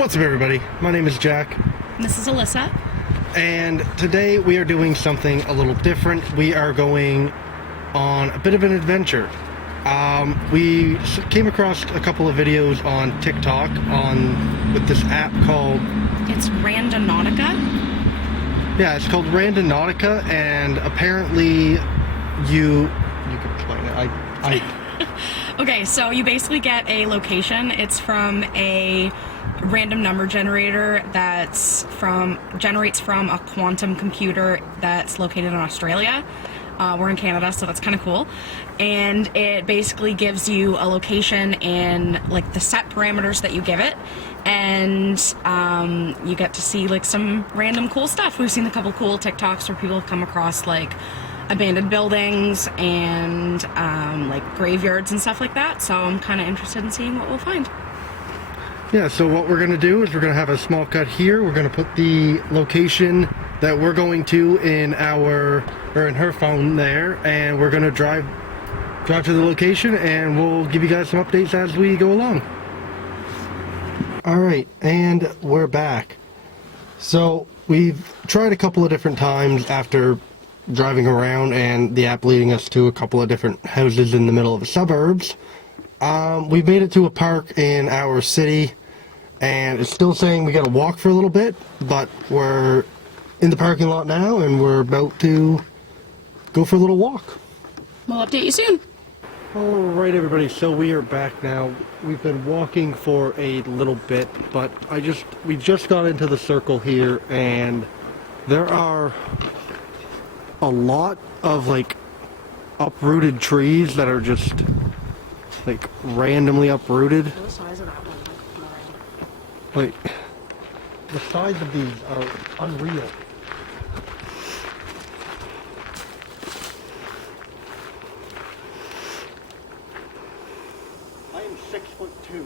What's up, everybody? My name is Jack. And this is Alyssa. And today we are doing something a little different. We are going on a bit of an adventure. We came across a couple of videos on TikTok with this app called... It's Randonautica? Yeah, it's called Randonautica, and apparently you can explain it. Okay, so you basically get a location. It's from a random number generator generates from a quantum computer that's located in Australia. We're in Canada, so that's kind of cool. And it basically gives you a location and like the set parameters that you give it, and you get to see like some random cool stuff. We've seen a couple cool TikToks where people have come across like abandoned buildings and like graveyards and stuff like that, so I'm kind of interested in seeing what we'll find. Yeah, so what we're going to do is we're going to have a small cut here. We're going to put the location that we're going to in her phone there, and we're going to drive to the location, and we'll give you guys some updates as we go along. Alright, and we're back. So we've tried a couple of different times after driving around and the app leading us to a couple of different houses in the middle of the suburbs. We've made it to a park in our city, and it's still saying we gotta walk for a little bit, but we're in the parking lot now and we're about to go for a little walk. We'll update you soon. Alright, everybody, so we are back now. We've been walking for a little bit, but we just got into the circle here, and there are a lot of like uprooted trees that are just like randomly uprooted. What the size of that one? Like, the size of these are unreal. I am 6'2".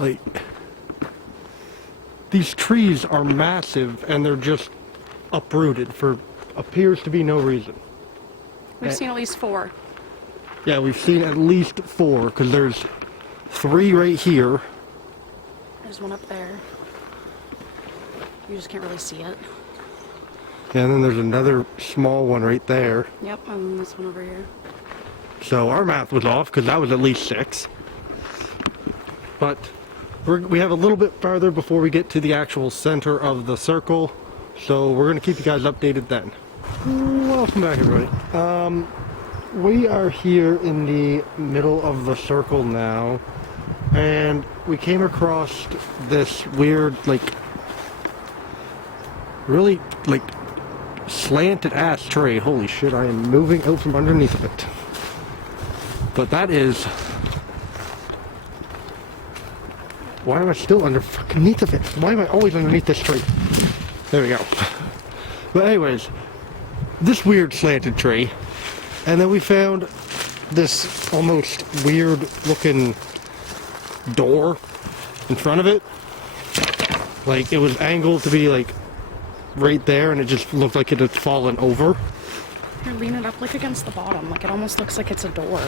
Like, these trees are massive, and they're just uprooted for appears to be no reason. We've seen at least 4. Yeah, we've seen at least 4, because there's 3 right here. There's one up there. You just can't really see it. Yeah, and then there's another small one right there. Yep, and this one over here. So our math was off, because that was at least 6. But we have a little bit farther before we get to the actual center of the circle, so we're going to keep you guys updated then. Welcome back, everybody. We are here in the middle of the circle now, and we came across this weird, like, really, like, slanted ass tree. Holy shit, I am moving out from underneath of it. But that is... Why am I still underneath of it? Why am I always underneath this tree? There we go. But anyways, this weird slanted tree, and then we found this almost weird looking door in front of it. Like, it was angled to be like right there, and it just looked like it had fallen over. Here, lean it up like against the bottom. Like, it almost looks like it's a door.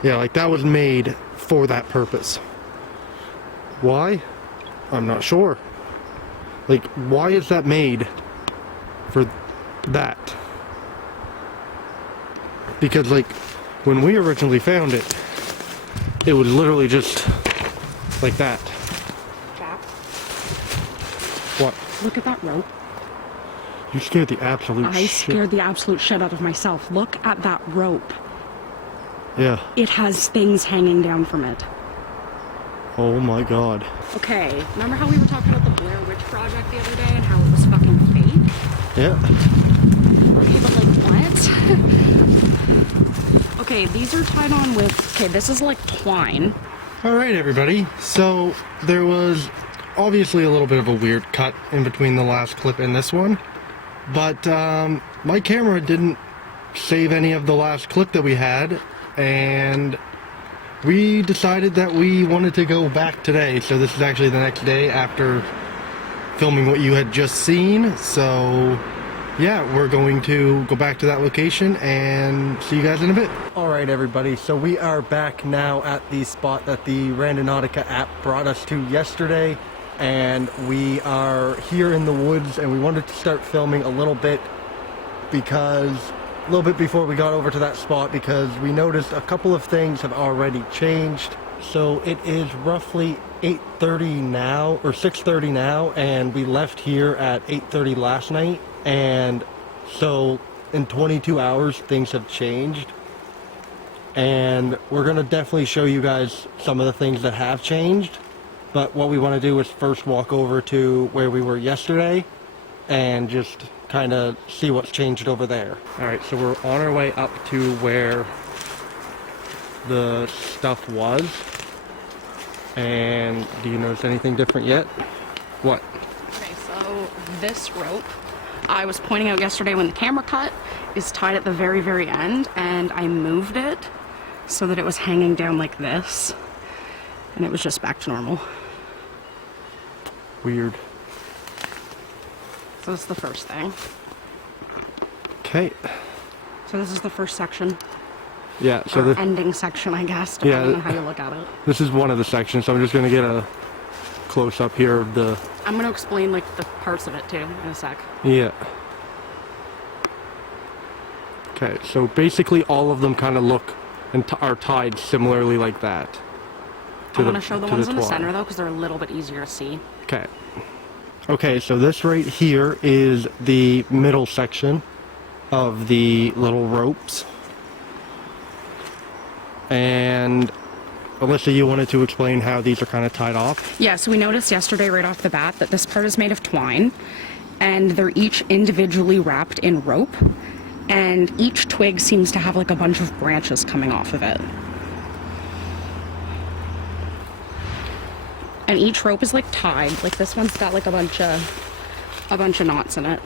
Yeah, like that was made for that purpose. Why? I'm not sure. Like, why is that made for that? Because, like, when we originally found it, it was literally just like that. Jack, What? look at that rope. You scared the absolute I shit. scared the absolute shit out of myself. Look at that rope. Yeah. It has things hanging down from it. Oh my god. Okay, remember how we were talking about the Blair Witch Project the other day and how it was fucking fake? Yeah. Okay, but like what? Okay, these are tied on with... Okay, this is like twine. Alright, everybody. So, there was obviously a little bit of a weird cut in between the last clip and this one. But, my camera didn't save any of the last clip that we had, and we decided that we wanted to go back today. So this is actually the next day after filming what you had just seen. So yeah, we're going to go back to that location and see you guys in a bit. Alright everybody, so we are back now at the spot that the Randonautica app brought us to yesterday, and we are here in the woods, and we wanted to start filming a little bit before we got over to that spot, because we noticed a couple of things have already changed. So it is roughly 8:30 now, or 6:30 now, and we left here at 8:30 last night, and so in 22 hours things have changed, and we're gonna definitely show you guys some of the things that have changed. But what we want to do is first walk over to where we were yesterday and just kind of see what's changed over there. Alright, so we're on our way up to where the stuff was. And do you notice anything different yet? What? Okay, so this rope, I was pointing out yesterday when the camera cut, is tied at the very, very end, and I moved it so that it was hanging down like this, and it was just back to normal. Weird. So this is the first thing. Okay. So this is the first section. Yeah, so the ending section, I guess, depending on how you look at it. This is one of the sections, so I'm just gonna get a close up here of the... I'm gonna explain like the parts of it too in a sec. Yeah. Okay, so basically all of them kind of look and are tied similarly like that. I want to show the ones in the center though, because they're a little bit easier to see. Okay. Okay, so this right here is the middle section of the little ropes. And Alyssa, you wanted to explain how these are kind of tied off? Yeah, so we noticed yesterday right off the bat that this part is made of twine, and they're each individually wrapped in rope, and each twig seems to have like a bunch of branches coming off of it. And each rope is like tied. Like this one's got like a bunch of knots in it.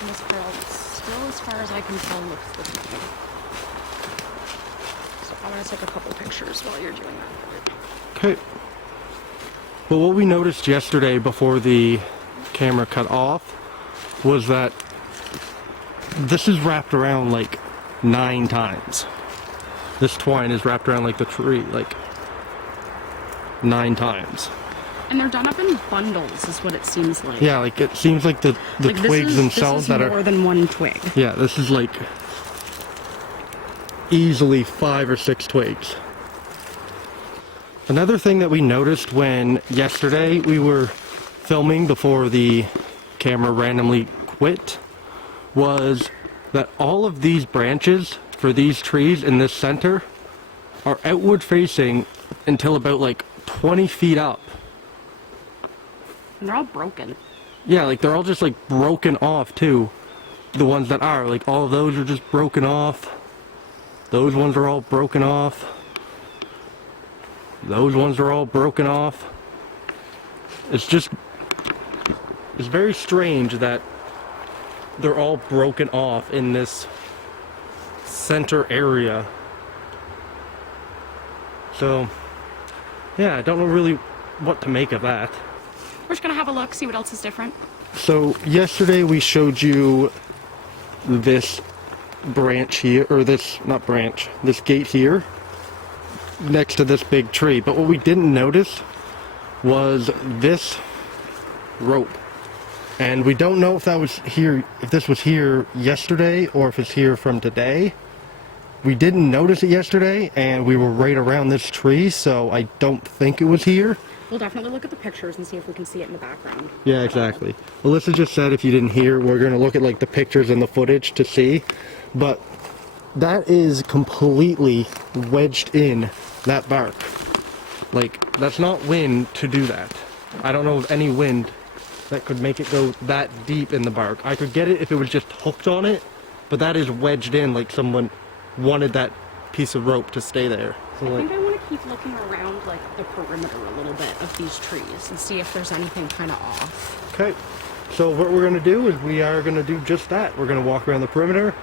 And this girl, still as far as I can tell, looks the same. So I'm gonna take a couple pictures while you're doing that. Okay. Well, what we noticed yesterday before the camera cut off was that this is wrapped around like 9 times. This twine is wrapped around like the tree like 9 times. And they're done up in bundles, is what it seems like. Yeah, like it seems like the like twigs themselves that are more than one twig. Yeah, this is like easily 5 or 6 twigs. Another thing that we noticed when yesterday we were filming before the camera randomly quit was that all of these branches for these trees in this center are outward facing until about like 20 feet up. And they're all broken. Yeah, like they're all just like broken off too. The ones that are, like all of those are just broken off. Those ones are all broken off. Those ones are all broken off. It's very strange that they're all broken off in this center area. So, yeah, I don't know really what to make of that. We're just gonna have a look, see what else is different. So, yesterday we showed you this branch here, or this, not branch, this gate here, next to this big tree. But what we didn't notice was this rope. And we don't know if that was here, if this was here yesterday or if it's here from today. We didn't notice it yesterday, and we were right around this tree, so I don't think it was here. We'll definitely look at the pictures and see if we can see it in the background. Yeah, exactly. Alyssa just said if you didn't hear, we're going to look at like the pictures and the footage to see. But that is completely wedged in that bark. Like, that's not wind to do that. I don't know of any wind that could make it go that deep in the bark. I could get it if it was just hooked on it, but that is wedged in like someone wanted that piece of rope to stay there. So, I like, think I want to keep looking around like the perimeter a little bit of these trees and see if there's anything kind of off. okay. So what we're going to do is we are going to do just that. We're going to walk around the perimeter,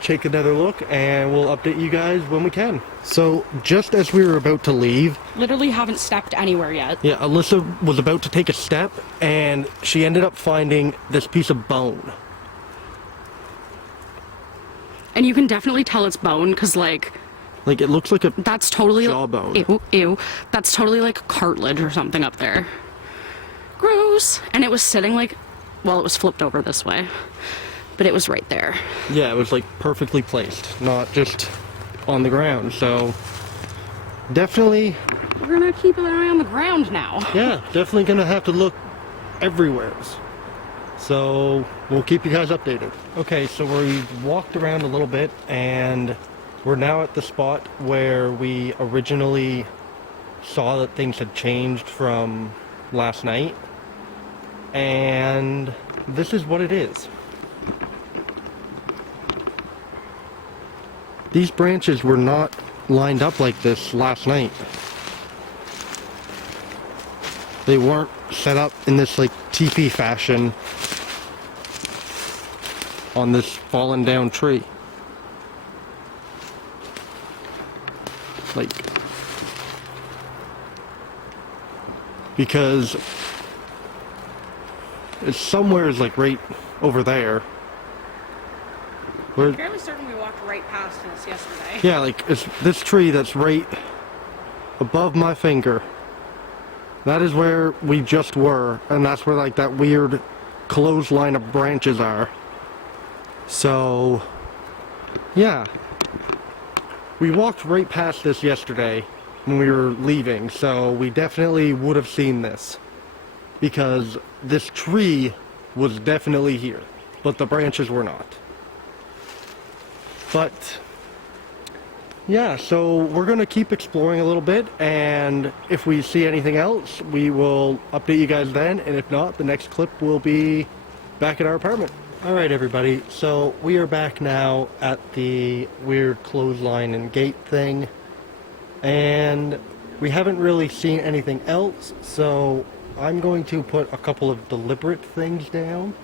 take another look, and we'll update you guys when we can. So just as we were about to leave, Literally haven't stepped anywhere yet. yeah, Alyssa was about to take a step, and she ended up finding this piece of bone. And you can definitely tell it's bone because like Like, it looks like a that's totally jawbone. Ew. That's totally like cartilage or something up there. Gross. And it was sitting like, well, it was flipped over this way, but it was right there. Yeah, it was like perfectly placed, not just on the ground. So definitely, We're gonna keep an eye on the ground now. yeah, definitely gonna have to look everywhere. So we'll keep you guys updated. Okay, so we walked around a little bit and we're now at the spot where we originally saw that things had changed from last night. And this is what it is. These branches were not lined up like this last night. They weren't set up in this like teepee fashion on this fallen down tree. Like, because it's somewhere is like right over there. Where, I'm fairly certain we walked right past this yesterday. yeah, like it's this tree that's right above my finger. That is where we just were, and that's where like that weird clothesline of branches are. So, yeah. We walked right past this yesterday when we were leaving, so we definitely would have seen this. Because this tree was definitely here, but the branches were not. But, yeah, so we're going to keep exploring a little bit, and if we see anything else, we will update you guys then, and if not, the next clip will be back at our apartment. Alright everybody, so we are back now at the weird clothesline and gate thing, and we haven't really seen anything else, so I'm going to put a couple of deliberate things down,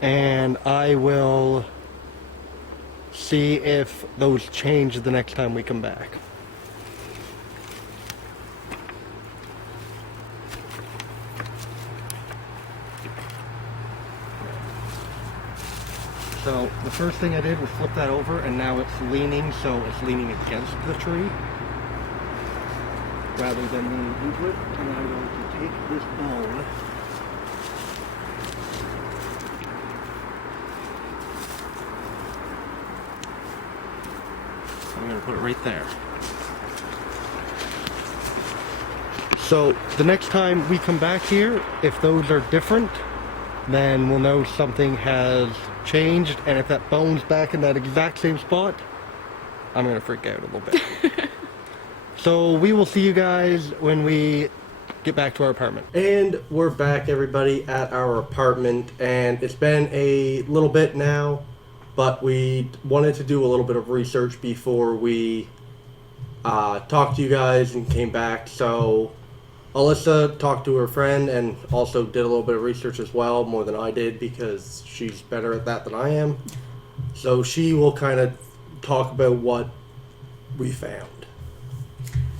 and I will see if those change the next time we come back. So the first thing I did was flip that over, and now it's leaning, so it's leaning against the tree rather than leaning into it. And I'm going to take this bone I'm going to put it right there. So the next time we come back here, if those are different, then we'll know something has changed, and if that bone's back in that exact same spot, I'm gonna freak out a little bit. So we will see you guys when we get back to our apartment. And we're back, everybody, at our apartment, and it's been a little bit now, but we wanted to do a little bit of research before we talked to you guys and came back. So Alyssa talked to her friend and also did a little bit of research as well, more than I did, because she's better at that than I am. So she will kind of talk about what we found.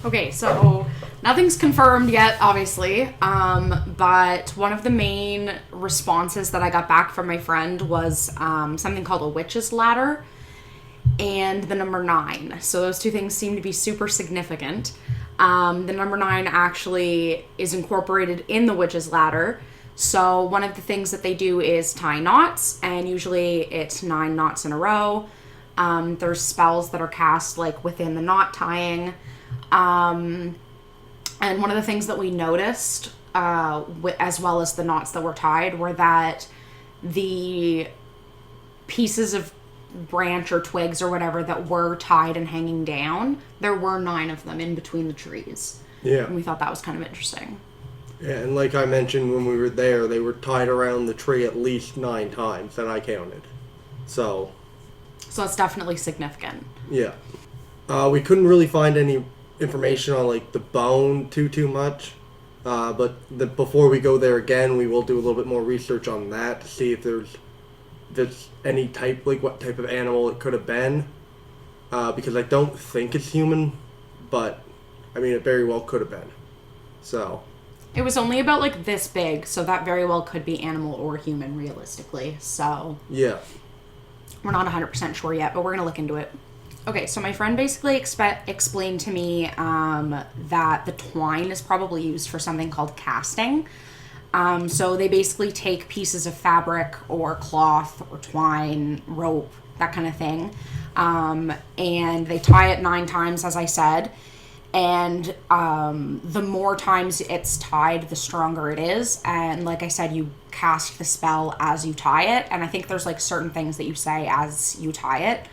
Okay, so nothing's confirmed yet, obviously, but one of the main responses that I got back from my friend was something called a witch's ladder and the number 9. So those two things seem to be super significant. The number 9 actually is incorporated in the witch's ladder. So one of the things that they do is tie knots, and usually it's 9 knots in a row. There's spells that are cast like within the knot tying. And one of the things that we noticed, as well as the knots that were tied, were that the pieces of branch or twigs or whatever that were tied and hanging down, there were 9 of them in between the trees. Yeah. And we thought that was kind of interesting. Yeah, and like I mentioned when we were there, they were tied around the tree at least 9 times that I counted. So So it's definitely significant. Yeah. We couldn't really find any information on like the bone too much. But before we go there again, we will do a little bit more research on that to see if there's any type, like what type of animal it could have been. Because I don't think it's human, but I mean it very well could have been. So. It was only about like this big, so that very well could be animal or human realistically. So. Yeah. We're not 100% sure yet, but we're gonna look into it. Okay, so my friend basically explained to me that the twine is probably used for something called casting. So they basically take pieces of fabric or cloth or twine, rope, that kind of thing, and they tie it 9 times, as I said. And the more times it's tied, the stronger it is. And like I said, you cast the spell as you tie it. And I think there's like certain things that you say as you tie it.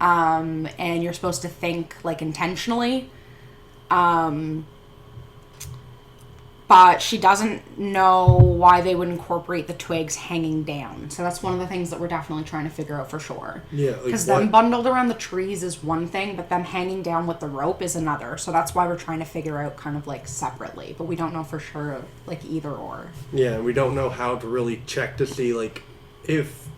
And you're supposed to think like intentionally. But she doesn't know why they would incorporate the twigs hanging down. So that's one of the things that we're definitely trying to figure out for sure. Yeah. Because them bundled around the trees is one thing, but them hanging down with the rope is another. So that's why we're trying to figure out kind of like separately. But we don't know for sure like either or. Yeah, we don't know how to really check to see like if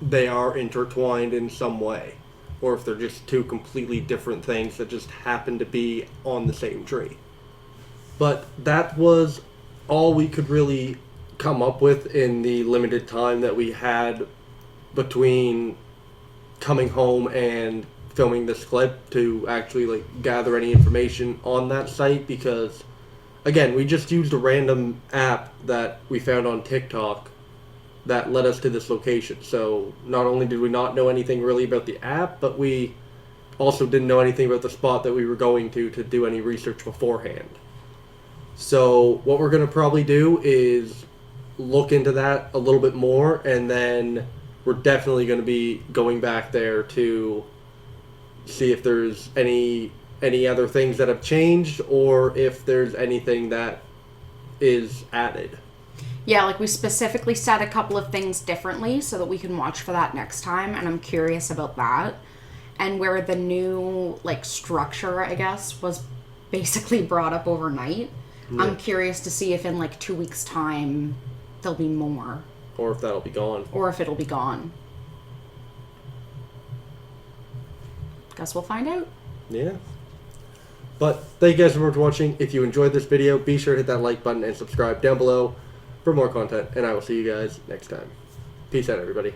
they are intertwined in some way. Or if they're just two completely different things that just happen to be on the same tree. But that was all we could really come up with in the limited time that we had between coming home and filming this clip to actually like gather any information on that site, because again, we just used a random app that we found on TikTok that led us to this location. So not only did we not know anything really about the app, but we also didn't know anything about the spot that we were going to do any research beforehand. So what we're going to probably do is look into that a little bit more, and then we're definitely going to be going back there to see if there's any other things that have changed, or if there's anything that is added. Yeah, like we specifically said a couple of things differently so that we can watch for that next time, and I'm curious about that. And where the new like structure, I guess, was basically brought up overnight. Yeah. I'm curious to see if in like 2 weeks' time there'll be more. Or if that'll be gone. Or if it'll be gone. Guess we'll find out. Yeah. But thank you guys so much for watching. If you enjoyed this video, be sure to hit that like button and subscribe down below for more content. And I will see you guys next time. Peace out, everybody.